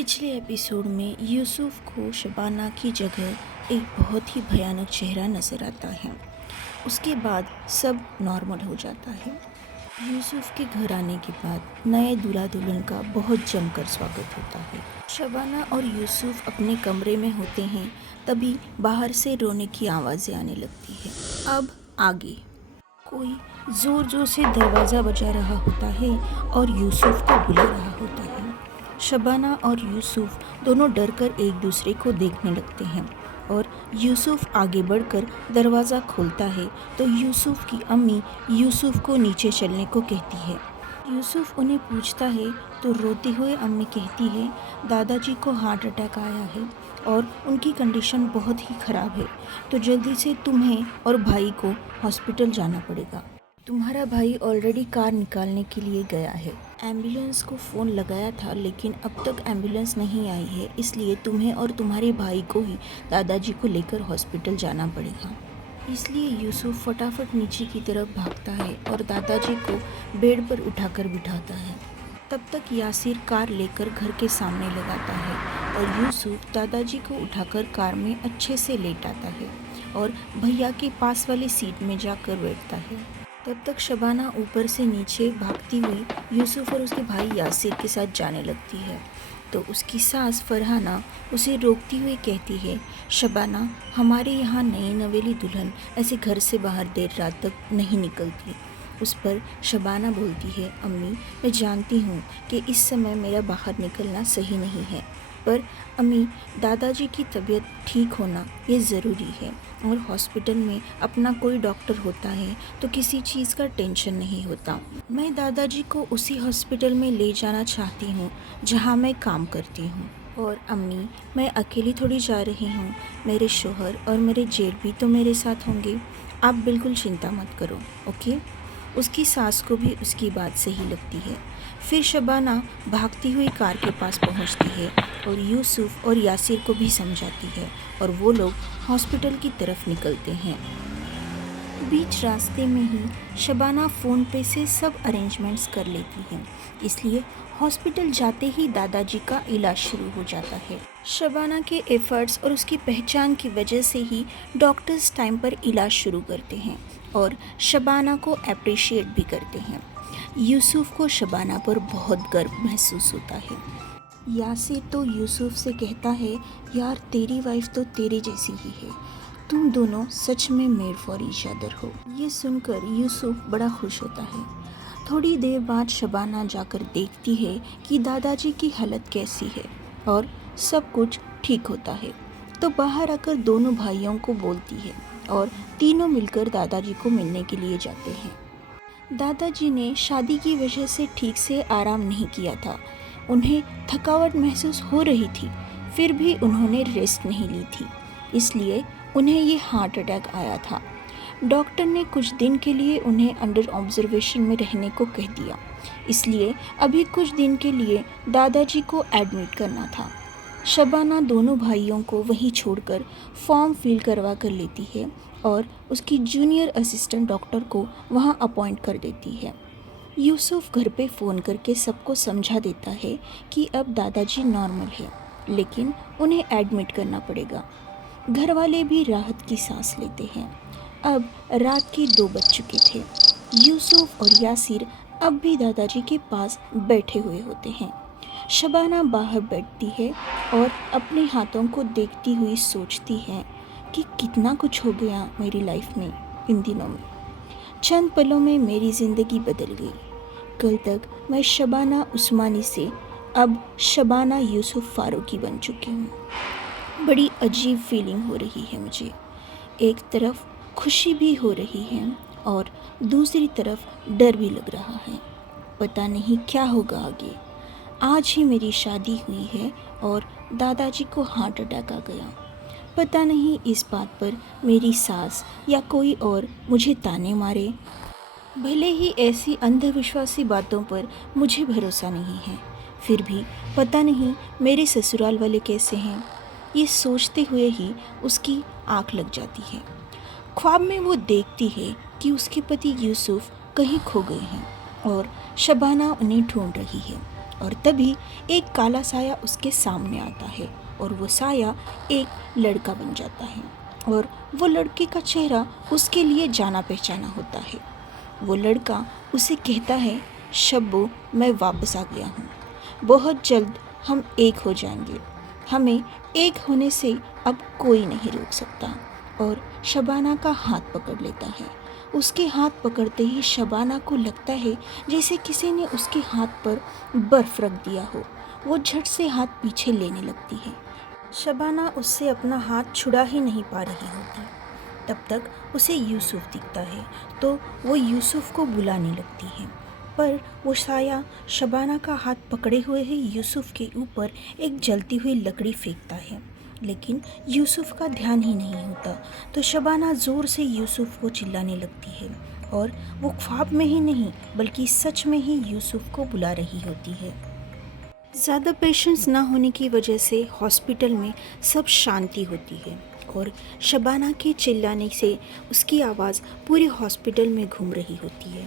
पिछले एपिसोड में यूसुफ को शबाना की जगह एक बहुत ही भयानक चेहरा नज़र आता है। उसके बाद सब नॉर्मल हो जाता है। यूसुफ के घर आने के बाद नए दूल्हा दुल्हन का बहुत जमकर स्वागत होता है। शबाना और यूसुफ अपने कमरे में होते हैं, तभी बाहर से रोने की आवाज़ें आने लगती है। अब आगे कोई ज़ोर ज़ोर से दरवाज़ा बजा रहा होता है और यूसुफ को बुला रहा होता है। शबाना और यूसुफ दोनों डरकर एक दूसरे को देखने लगते हैं और यूसुफ आगे बढ़कर दरवाज़ा खोलता है तो यूसुफ की अम्मी यूसुफ को नीचे चलने को कहती है। यूसुफ उन्हें पूछता है तो रोती हुए अम्मी कहती है, दादाजी को हार्ट अटैक आया है और उनकी कंडीशन बहुत ही ख़राब है, तो जल्दी से तुम्हें और भाई को हॉस्पिटल जाना पड़ेगा। तुम्हारा भाई ऑलरेडी कार निकालने के लिए गया है। एम्बुलेंस को फ़ोन लगाया था लेकिन अब तक एम्बुलेंस नहीं आई है, इसलिए तुम्हें और तुम्हारे भाई को ही दादाजी को लेकर हॉस्पिटल जाना पड़ेगा। इसलिए यूसुफ फटाफट नीचे की तरफ भागता है और दादाजी को बेड पर उठाकर बिठाता है। तब तक यासिर कार लेकर घर के सामने लगाता है और यूसुफ दादाजी को उठाकर कार में अच्छे से लेटाता है और भैया के पास वाली सीट में जाकर बैठता है। तब तक शबाना ऊपर से नीचे भागती हुई यूसुफ और उसके भाई यासिर के साथ जाने लगती है, तो उसकी सास फरहाना उसे रोकती हुई कहती है, शबाना, हमारे यहाँ नई नवेली दुल्हन ऐसे घर से बाहर देर रात तक नहीं निकलती। उस पर शबाना बोलती है, अम्मी, मैं जानती हूँ कि इस समय मेरा बाहर निकलना सही नहीं है, पर अम्मी, दादाजी की तबीयत ठीक होना ये ज़रूरी है और हॉस्पिटल में अपना कोई डॉक्टर होता है तो किसी चीज़ का टेंशन नहीं होता। मैं दादाजी को उसी हॉस्पिटल में ले जाना चाहती हूँ जहाँ मैं काम करती हूँ। और अम्मी, मैं अकेली थोड़ी जा रही हूँ, मेरे शोहर और मेरे जेठ भी तो मेरे साथ होंगे। आप बिल्कुल चिंता मत करो, ओके। उसकी सास को भी उसकी बात सही लगती है। फिर शबाना भागती हुई कार के पास पहुंचती है और यूसुफ और यासिर को भी समझाती है और वो लोग हॉस्पिटल की तरफ निकलते हैं। बीच रास्ते में ही शबाना फ़ोन पे से सब अरेंजमेंट्स कर लेती है, इसलिए हॉस्पिटल जाते ही दादाजी का इलाज शुरू हो जाता है। शबाना के एफ़र्ट्स और उसकी पहचान की वजह से ही डॉक्टर्स टाइम पर इलाज शुरू करते हैं और शबाना को अप्रिशिएट भी करते हैं। यूसुफ को शबाना पर बहुत गर्व महसूस होता है। यासिर तो यूसुफ से कहता है, यार तेरी वाइफ तो तेरे जैसी ही है, तुम दोनों सच में मेड फॉर ईच अदर हो। ये सुनकर यूसुफ बड़ा खुश होता है। थोड़ी देर बाद शबाना जाकर देखती है कि दादाजी की हालत कैसी है और सब कुछ ठीक होता है, तो बाहर आकर दोनों भाइयों को बोलती है और तीनों मिलकर दादाजी को मिलने के लिए जाते हैं। दादाजी ने शादी की वजह से ठीक से आराम नहीं किया था, उन्हें थकावट महसूस हो रही थी, फिर भी उन्होंने रेस्ट नहीं ली थी, इसलिए उन्हें ये हार्ट अटैक आया था। डॉक्टर ने कुछ दिन के लिए उन्हें अंडर ऑब्जर्वेशन में रहने को कह दिया, इसलिए अभी कुछ दिन के लिए दादाजी को एडमिट करना था। शबाना दोनों भाइयों को वहीं छोड़कर फॉर्म फिल करवा कर लेती है और उसकी जूनियर असिस्टेंट डॉक्टर को वहां अपॉइंट कर देती है। यूसुफ घर पे फ़ोन करके सबको समझा देता है कि अब दादाजी नॉर्मल है, लेकिन उन्हें एडमिट करना पड़ेगा। घर वाले भी राहत की सांस लेते हैं। अब रात के 2 बज चुके थे। यूसुफ और यासिर अब भी दादाजी के पास बैठे हुए होते हैं। शबाना बाहर बैठती है और अपने हाथों को देखती हुई सोचती है कि कितना कुछ हो गया मेरी लाइफ में इन दिनों में। चंद पलों में मेरी ज़िंदगी बदल गई। कल तक मैं शबाना उस्मानी से अब शबाना यूसुफ फारूकी बन चुकी हूँ। बड़ी अजीब फीलिंग हो रही है मुझे। एक तरफ खुशी भी हो रही है और दूसरी तरफ डर भी लग रहा है। पता नहीं क्या होगा आगे। आज ही मेरी शादी हुई है और दादाजी को हार्ट अटैक आ गया। पता नहीं इस बात पर मेरी सास या कोई और मुझे ताने मारे। भले ही ऐसी अंधविश्वासी बातों पर मुझे भरोसा नहीं है, फिर भी पता नहीं मेरे ससुराल वाले कैसे हैं। ये सोचते हुए ही उसकी आँख लग जाती है। ख्वाब में वो देखती है कि उसके पति यूसुफ कहीं खो गए हैं और शबाना उन्हें ढूंढ रही है। और तभी एक काला साया उसके सामने आता है और वो साया एक लड़का बन जाता है और वो लड़के का चेहरा उसके लिए जाना पहचाना होता है। वो लड़का उसे कहता है, शब्बो, मैं वापस आ गया हूँ। बहुत जल्द हम एक हो जाएंगे। हमें एक होने से अब कोई नहीं रोक सकता। और शबाना का हाथ पकड़ लेता है। उसके हाथ पकड़ते ही शबाना को लगता है जैसे किसी ने उसके हाथ पर बर्फ रख दिया हो। वो झट से हाथ पीछे लेने लगती है। शबाना उससे अपना हाथ छुड़ा ही नहीं पा रही होती। तब तक उसे यूसुफ दिखता है तो वो यूसुफ को बुलाने लगती है, पर वो साया शबाना का हाथ पकड़े हुए ही यूसुफ के ऊपर एक जलती हुई लकड़ी फेंकता है, लेकिन यूसुफ का ध्यान ही नहीं होता। तो शबाना ज़ोर से यूसुफ को चिल्लाने लगती है और वो ख्वाब में ही नहीं बल्कि सच में ही यूसुफ को बुला रही होती है। ज़्यादा पेशेंट्स ना होने की वजह से हॉस्पिटल में सब शांति होती है और शबाना के चिल्लाने से उसकी आवाज़ पूरे हॉस्पिटल में घूम रही होती है।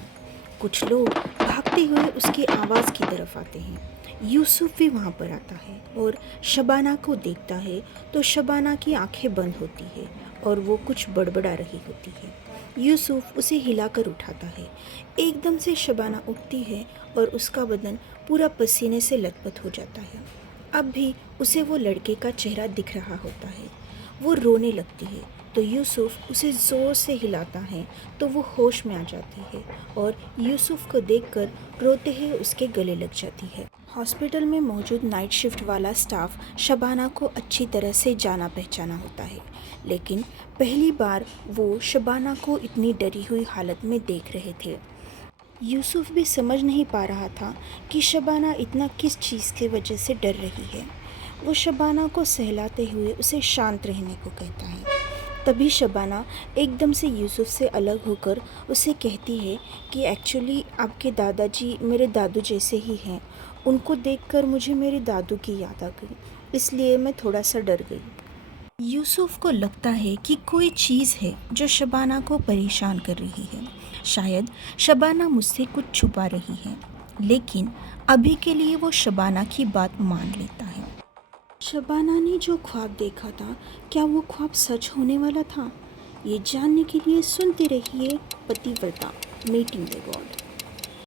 कुछ लोग भागते हुए उसकी आवाज़ की तरफ आते हैं। यूसुफ भी वहाँ पर आता है और शबाना को देखता है तो शबाना की आंखें बंद होती है और वो कुछ बड़बड़ा रही होती है। यूसुफ उसे हिलाकर उठाता है। एकदम से शबाना उठती है और उसका बदन पूरा पसीने से लथपथ हो जाता है। अब भी उसे वो लड़के का चेहरा दिख रहा होता है। वो रोने लगती है तो यूसुफ उसे ज़ोर से हिलाता है तो वो होश में आ जाती है और यूसुफ को देखकर रोते ही उसके गले लग जाती है। हॉस्पिटल में मौजूद नाइट शिफ्ट वाला स्टाफ शबाना को अच्छी तरह से जाना पहचाना होता है, लेकिन पहली बार वो शबाना को इतनी डरी हुई हालत में देख रहे थे। यूसुफ भी समझ नहीं पा रहा था कि शबाना इतना किस चीज़ की वजह से डर रही है। वो शबाना को सहलाते हुए उसे शांत रहने को कहता है। तभी शबाना एकदम से यूसुफ से अलग होकर उसे कहती है कि एक्चुअली आपके दादाजी मेरे दादू जैसे ही हैं। उनको देखकर मुझे मेरे दादू की याद आ गई, इसलिए मैं थोड़ा सा डर गई। यूसुफ को लगता है कि कोई चीज़ है जो शबाना को परेशान कर रही है। शायद शबाना मुझसे कुछ छुपा रही है, लेकिन अभी के लिए वो शबाना की बात मान लेता है। शबाना ने जो ख्वाब देखा था, क्या वो ख्वाब सच होने वाला था? ये जानने के लिए सुनते रहिए पतिव्रता मीटिंग द गॉड।